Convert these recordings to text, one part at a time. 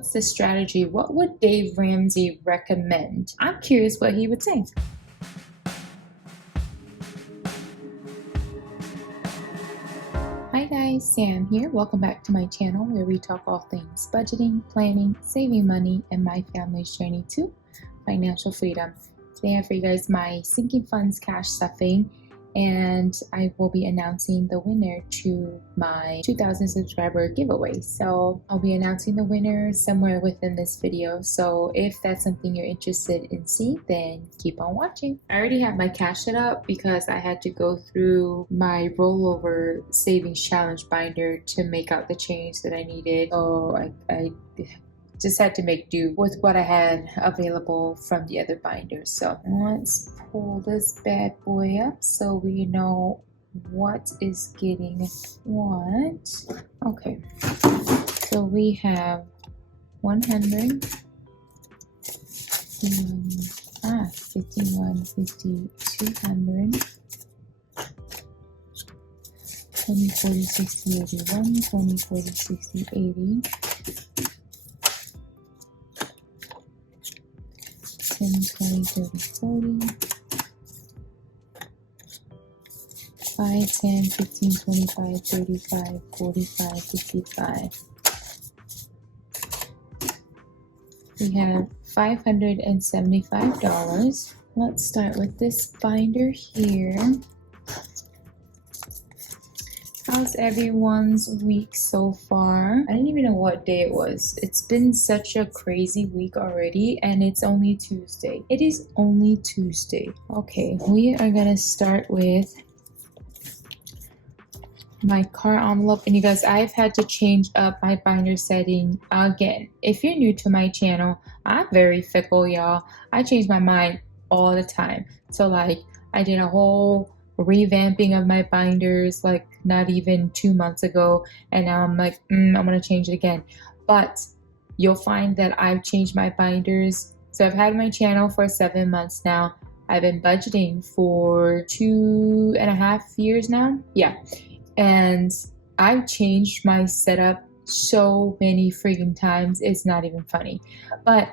What's the strategy? What would Dave Ramsey recommend? I'm curious what he would say. Hi guys, Sam here. Welcome back to my channel where we talk all things budgeting, planning, saving money, and my family's journey to financial freedom. Today I have for you guys my sinking funds cash stuffing, and I will be announcing the winner to my 2,000 subscriber giveaway. So I'll be announcing the winner somewhere within this video. So if that's something you're interested in seeing, then keep on watching. I already have my cash set up because I had to go through my rollover savings challenge binder to make out the change that I needed. So I just had to make do with what I had available from the other binders. So let's pull this bad boy up so we know what is getting what. Okay, so we have 100, 51, 50, 200, 20, 40, 60, 81, 20, 40, 60, 80, 10, 20, 30, 40, 5, 10, 15, 25, 35, 45, 55. We have $575. Let's start with this binder here. How's everyone's week so far? I didn't even know what day it was. It's been such a crazy week already, and it's only Tuesday. It is only Tuesday. Okay, we are gonna start with my car envelope. And you guys, I've had to change up my binder setting again. If you're new to my channel, I'm very fickle, y'all. I change my mind all the time. So like, I did a whole revamping of my binders like not even 2 months ago, and now I'm like, I'm gonna change it again. But you'll find that I've changed my binders. So I've had my channel for 7 months now. I've been budgeting for 2.5 years now. Yeah. And I've changed my setup so many freaking times, it's not even funny. But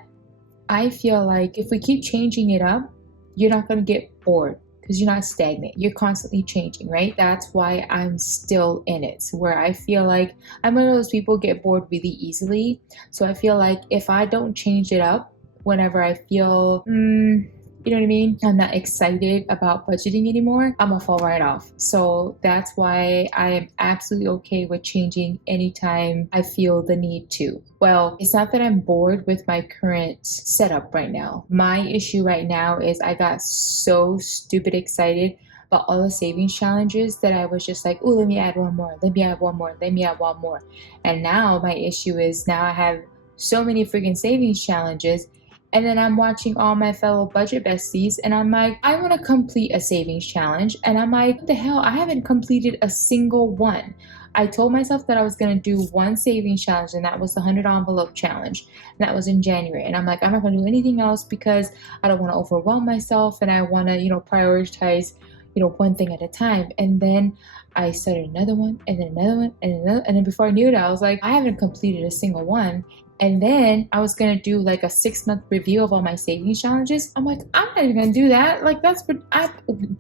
I feel like if we keep changing it up, you're not gonna get bored, because you're not stagnant. You're constantly changing, right? That's why I'm still in it, where I feel like I'm one of those people get bored really easily. So I feel like if I don't change it up whenever I feel, you know what I mean, I'm not excited about budgeting anymore, I'm gonna fall right off. So that's why I am absolutely okay with changing anytime I feel the need to. Well, it's not that I'm bored with my current setup right now. My issue right now is I got so stupid excited about all the savings challenges that I was just like, oh, let me add one more, let me add one more, let me add one more. And now my issue is now I have so many freaking savings challenges, and then I'm watching all my fellow budget besties, and I'm like, I want to complete a savings challenge. And I'm like, what the hell? I haven't completed a single one. I told myself that I was going to do one savings challenge, and that was the 100 envelope challenge. And that was in January. And I'm like, I'm not going to do anything else because I don't want to overwhelm myself, and I want to, prioritize, one thing at a time. And then I started another one, and then another one, and another. And then before I knew it, I was like, I haven't completed a single one. And then I was gonna do like a 6-month review of all my savings challenges. I'm like, I'm not even gonna do that. Like, that's what I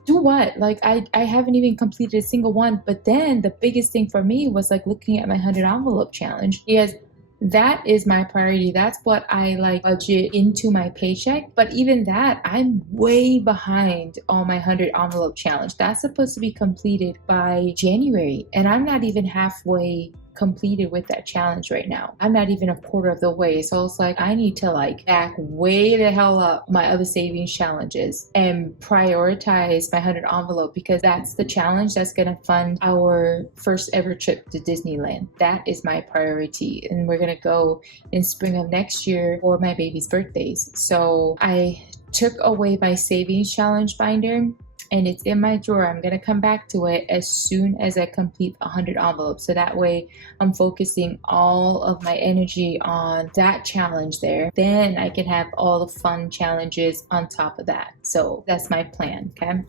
do. What? Like, I haven't even completed a single one. But then the biggest thing for me was like looking at my 100 envelope challenge, because that is my priority. That's what I like budget into my paycheck. But even that, I'm way behind on my 100 envelope challenge. That's supposed to be completed by January, and I'm not even halfway completed with that challenge right now. I'm not even a quarter of the way. So it's like, I need to like back way the hell up my other savings challenges and prioritize my 100 envelope, because that's the challenge that's going to fund our first ever trip to Disneyland. That is my priority. And we're going to go in spring of next year for my baby's birthdays. So I took away my savings challenge binder, and it's in my drawer. I'm going to come back to it as soon as I complete 100 envelopes. So that way I'm focusing all of my energy on that challenge there. Then I can have all the fun challenges on top of that. So that's my plan, okay?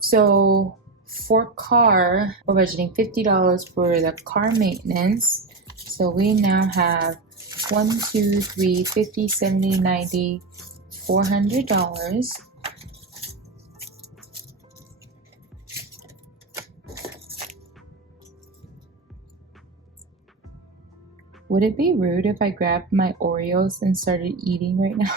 So for car, we're budgeting $50 for the car maintenance. So we now have 1, 2, 3, 50, 70, 90, $400. Would it be rude if I grabbed my Oreos and started eating right now?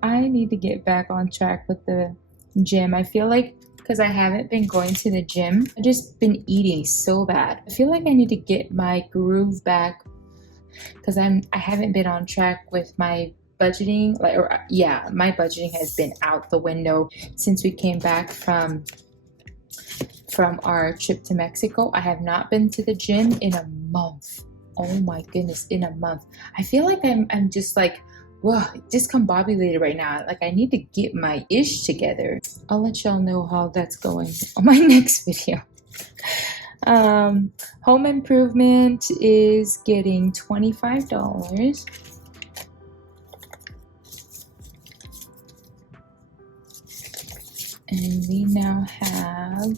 I need to get back on track with the gym. I feel like because I haven't been going to the gym, I've just been eating so bad. I feel like I need to get my groove back because I haven't been on track with my budgeting. My budgeting has been out the window since we came back from our trip to Mexico. I have not been to the gym in a month. Oh my goodness, in a month. I feel like I'm just like, whoa, discombobulated right now. Like I need to get my ish together. I'll let y'all know how that's going on my next video. Home improvement is getting $25. And we now have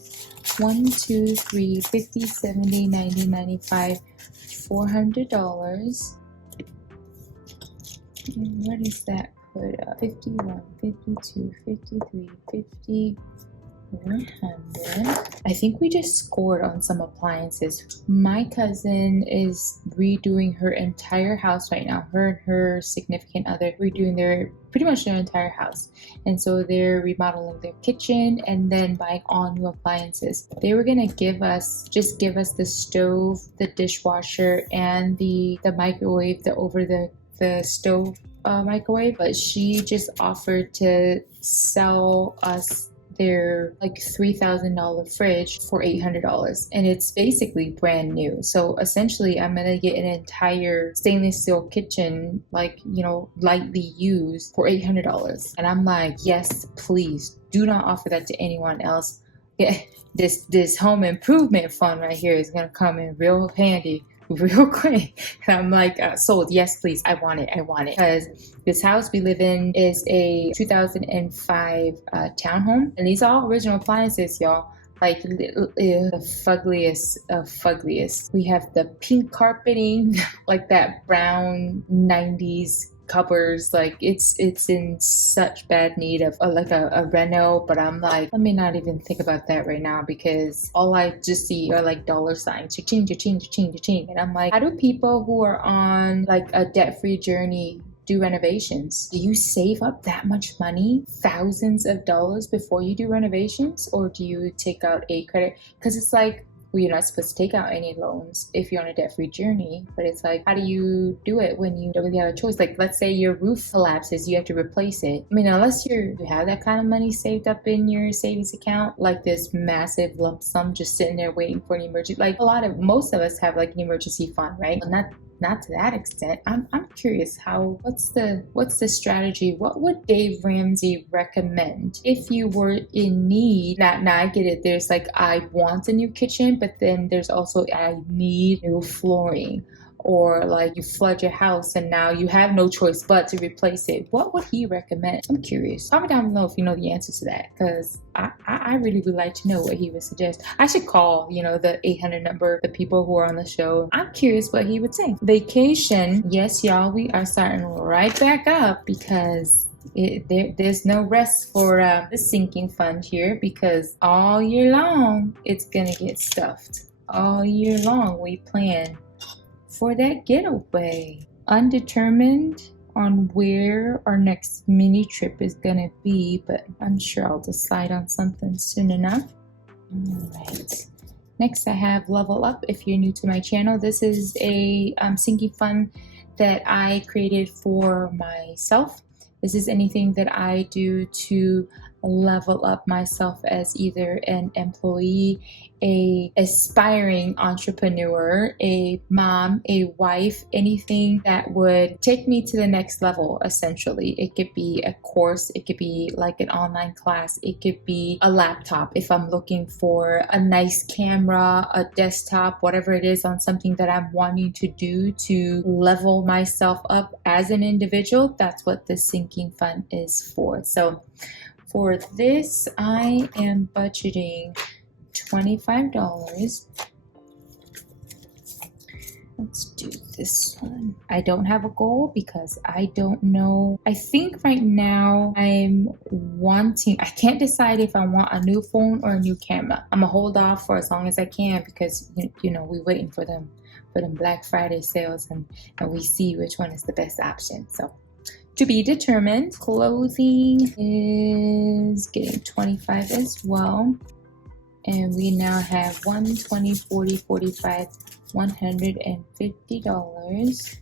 1, 2, 3, 50, 70, 90, 95, $400. And what does that put up? 51, 52, 53, 50, 100. I think we just scored on some appliances. My cousin is redoing her entire house right now. Her and her significant other redoing pretty much their entire house. And so they're remodeling their kitchen and then buying all new appliances. They were gonna give us the stove, the dishwasher, and the microwave, the stove microwave, but she just offered to sell us their like $3,000 fridge for $800, and it's basically brand new. So essentially I'm gonna get an entire stainless steel kitchen, like, you know, lightly used for $800. And I'm like, yes, please do not offer that to anyone else. Yeah, this home improvement fund right here is gonna come in real handy real quick. And I'm like, sold. Yes, please. I want it. Because this house we live in is a 2005 townhome. And these are all original appliances, y'all. Like the fuggliest of fuggliest. We have the pink carpeting, like that brown 90s covers. Like it's in such bad need of a reno, but I'm like, let me not even think about that right now, because all I just see are like dollar signs, cha-ching, cha-ching, cha-ching, cha-ching. And I'm like, how do people who are on like a debt-free journey do renovations? Do you save up that much money, thousands of dollars, before you do renovations? Or do you take out a credit? Because it's like, well, you're not supposed to take out any loans if you're on a debt-free journey, but it's like, how do you do it when you don't really have a choice? Like, let's say your roof collapses, you have to replace it. I mean, unless you have that kind of money saved up in your savings account, like this massive lump sum just sitting there waiting for an emergency. Like most of us have like an emergency fund, right? But not to that extent. I'm curious what's the strategy? What would Dave Ramsey recommend if you were in need? Now I get it. There's like, I want a new kitchen, but then there's also, I need new flooring. Or like you flood your house and now you have no choice but to replace it. What would he recommend? I'm curious. Comment down below if you know the answer to that, because I really would like to know what he would suggest. I should call, the 800 number, the people who are on the show. I'm curious what he would say. Vacation. Yes, y'all, we are starting right back up, because there's no rest for the sinking fund here, because all year long it's gonna get stuffed. All year long we plan for that getaway. Undetermined on where our next mini trip is gonna be, but I'm sure I'll decide on something soon enough. All right. Next, I have Level Up. If you're new to my channel, this is a sinking fund that I created for myself. This is anything that I do to level up myself as either an employee, a aspiring entrepreneur, a mom, a wife, anything that would take me to the next level. Essentially, it could be a course, it could be like an online class, it could be a laptop if I'm looking for a nice camera, a desktop, whatever it is, on something that I'm wanting to do to level myself up as an individual. That's what the sinking fund is for. So for this, I am budgeting $25. Let's do this one. I don't have a goal because I don't know. I think right now I can't decide if I want a new phone or a new camera. I'm gonna hold off for as long as I can because you know we're waiting for them Black Friday sales and we see which one is the best option. So to be determined. Clothing is getting 25 as well. And we now have $1, $20, $40, $45, $150.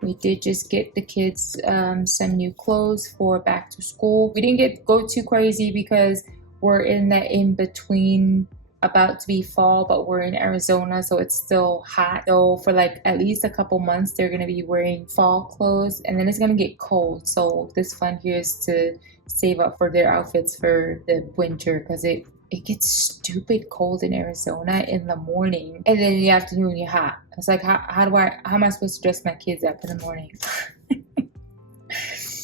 We did just get the kids some new clothes for back to school. We didn't go too crazy because we're in that in between, about to be fall, but we're in Arizona, so it's still hot. So for like at least a couple months, they're gonna be wearing fall clothes, and then it's gonna get cold. So this fund here is to save up for their outfits for the winter because it gets stupid cold in Arizona in the morning, and then in the afternoon you're hot. It's like how am I supposed to dress my kids up in the morning?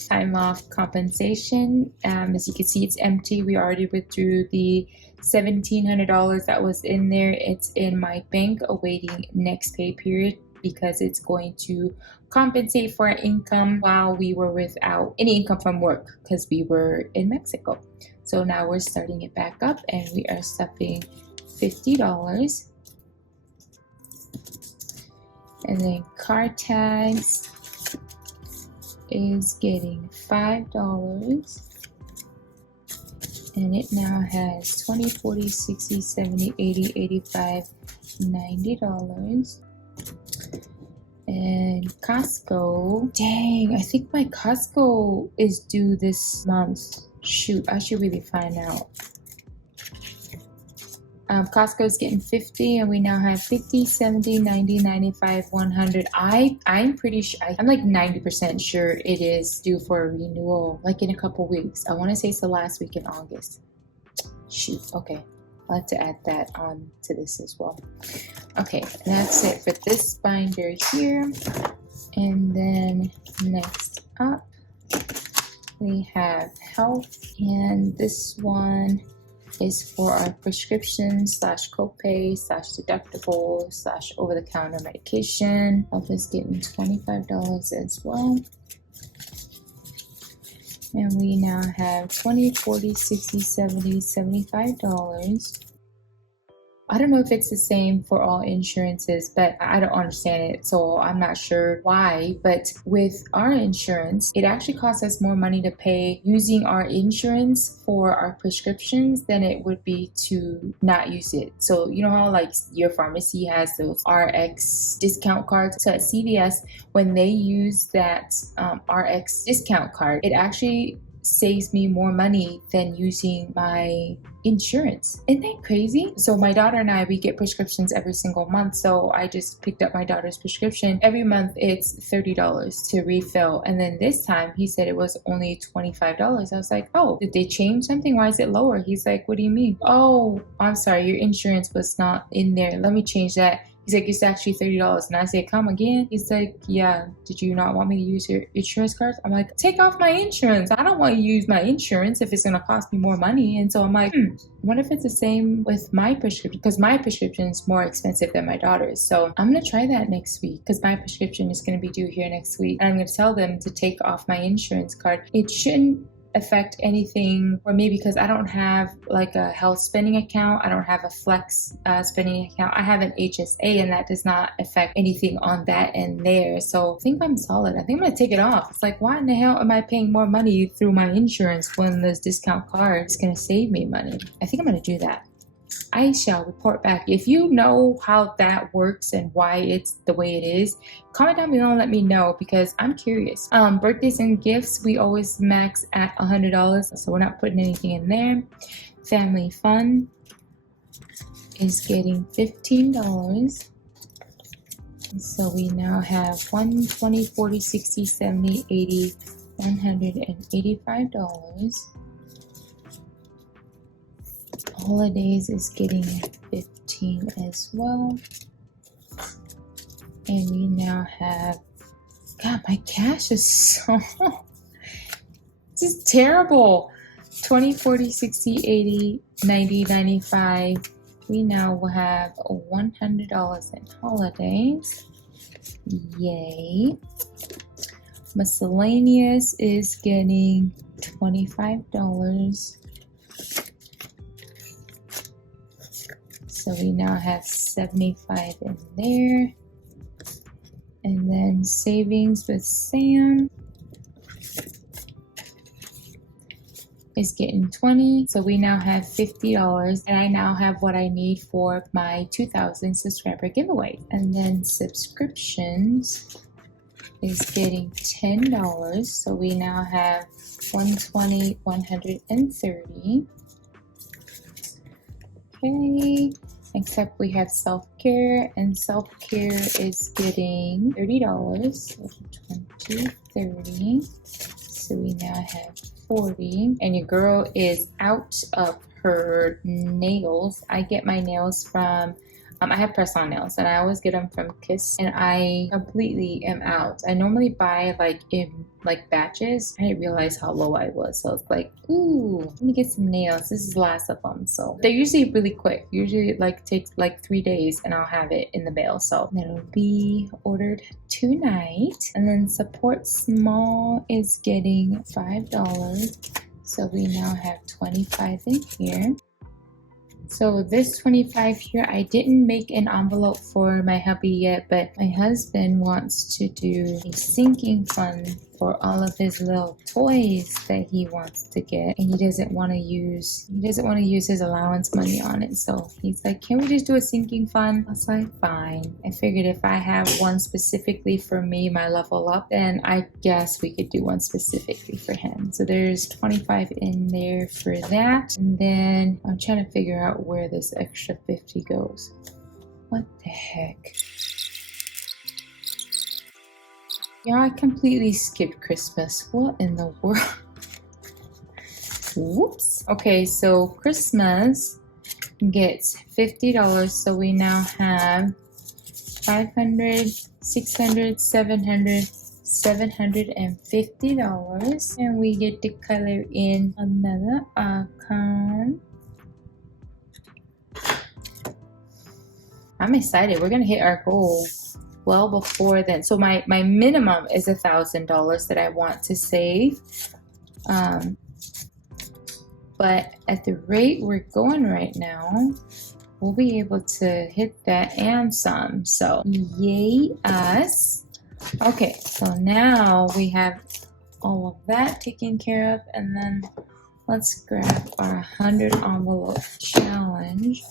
Time off compensation. As you can see, it's empty. We already withdrew the $1,700 that was in there. It's in my bank awaiting next pay period because it's going to compensate for our income while we were without any income from work because we were in Mexico. So now we're starting it back up and we are stuffing $50. And then car tags is getting $5. And it now has 20, 40, 60, 70, 80, 85, $90. And Costco, dang, I think my Costco is due this month. Shoot, I should really find out. Costco is getting 50 and we now have 50, 70, 90, 95, 100. I'm pretty sure, I'm like 90% sure it is due for a renewal like in a couple weeks. I want to say it's the last week in August. Shoot, okay. I'll have to add that on to this as well. Okay, that's it for this binder here. And then next up, we have health, and this one is for our prescriptions / copay / deductible / over-the-counter medication. Health is getting $25 as well. And we now have 20, 40, 60, 70, $75. I don't know if it's the same for all insurances, but I don't understand it, so I'm not sure why. But with our insurance, it actually costs us more money to pay using our insurance for our prescriptions than it would be to not use it. So you know how like your pharmacy has those RX discount cards? So at CVS, when they use that RX discount card, it actually saves me more money than using my insurance. Isn't that crazy? So my daughter and I, we get prescriptions every single month. So I just picked up my daughter's prescription. Every month it's $30 to refill. And then this time he said it was only $25. I was like, oh, did they change something? Why is it lower? He's like, what do you mean? Oh, I'm sorry, your insurance was not in there. Let me change that. He's like, it's actually $30. And I said, come again? He's like, yeah, did you not want me to use your insurance cards? I'm like, take off my insurance. I don't want to use my insurance if it's going to cost me more money. And so I'm like, what if it's the same with my prescription? Because my prescription is more expensive than my daughter's. So I'm going to try that next week because my prescription is going to be due here next week. And I'm going to tell them to take off my insurance card. It shouldn't affect anything for me because I don't have like a health spending account. I don't have a flex spending account. I have an HSA and that does not affect anything on that end there. So I think I'm solid. I think I'm gonna take it off. It's like, why in the hell am I paying more money through my insurance when this discount card is gonna save me money? I think I'm gonna do that. I shall report back. If you know how that works and why it's the way it is, comment down below and let me know because I'm curious. Birthdays and gifts, we always max at $100, so we're not putting anything in there. Family fun is getting $15. So we now have 1, 20, 40, 60, 70, 80, $185. Holidays is getting 15 as well. And we now have, God, my cash is so, this is terrible. 20, 40, 60, 80, 90, 95, we now will have $100 in holidays. Yay. Miscellaneous is getting $25. So we now have 75 in there. And then savings with Sam is getting 20. So we now have $50. And I now have what I need for my 2,000 subscriber giveaway. And then subscriptions is getting $10. So we now have 120, 130. Okay, except we have self-care, and self-care is getting $30. So 20, 30. So we now have 40. And your girl is out of her nails. I get my nails from I have press-on nails, and I always get them from Kiss, and I completely am out. I normally buy like in batches. I didn't realize how low I was, so it's like, ooh, let me get some nails. This is the last of them, so they're usually really quick. Usually it takes like 3 days, and I'll have it in the mail. So that'll be ordered tonight. And then support small is getting $5, so we now have 25 in here. So this 25 here, I didn't make an envelope for my hubby yet, but my husband wants to do a sinking fund for all of his little toys that he wants to get, and he doesn't want to use his allowance money on it. So he's like, can we just do a sinking fund? I was like, fine. I figured if I have one specifically for me, my level up, then I guess we could do one specifically for him. So there's 25 in there for that. And then I'm trying to figure out where this extra 50 goes. What the heck? Yeah, I completely skipped Christmas. What in the world? Whoops. Okay, so Christmas gets $50. So we now have 500, 600, 700, $750. And we get to color in another icon. I'm excited. We're going to hit our goal well before then. So my minimum is $1,000 that I want to save. But at the rate we're going right now, we'll be able to hit that and some. So yay us. Okay, so now we have all of that taken care of. And then let's grab our 100 envelope challenge.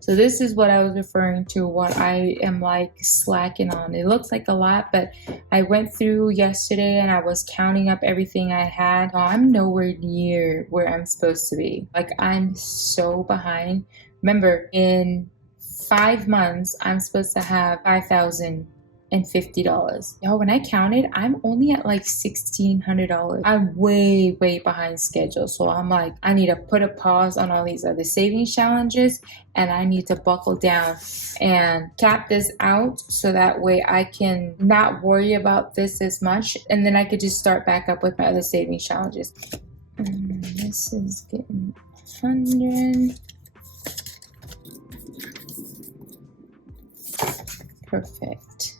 So this is what I was referring to, what I am like slacking on. It looks like a lot, but I went through yesterday and I was counting up everything I had. I'm nowhere near where I'm supposed to be. Like, I'm so behind. Remember, in 5 months, I'm supposed to have $5,050. Yo, when I counted, I'm only at like $1,600. I'm way behind schedule. So I'm like, I need to put a pause on all these other savings challenges, and I need to buckle down and cap this out so that way I can not worry about this as much, and then I could just start back up with my other savings challenges. And this is getting 100. Perfect.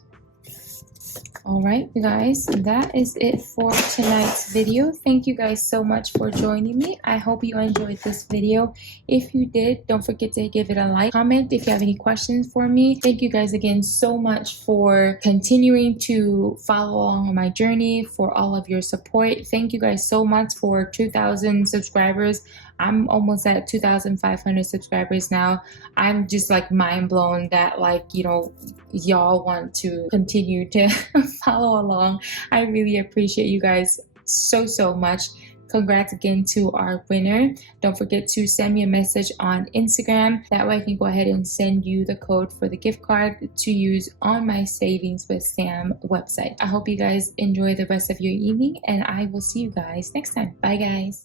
All right, you guys, that is it for tonight's video. Thank you guys so much for joining me. I hope you enjoyed this video. If you did, don't forget to give it a like, comment if you have any questions for me. Thank you guys again so much for continuing to follow along on my journey, for all of your support. Thank you guys so much for 2,000 subscribers. I'm almost at 2,500 subscribers now. I'm just like mind blown that, like, you know, y'all want to continue to follow along. I really appreciate you guys so much. Congrats again to our winner. Don't forget to send me a message on Instagram. That way I can go ahead and send you the code for the gift card to use on my Savings with Sam website. I hope you guys enjoy the rest of your evening, and I will see you guys next time. Bye guys.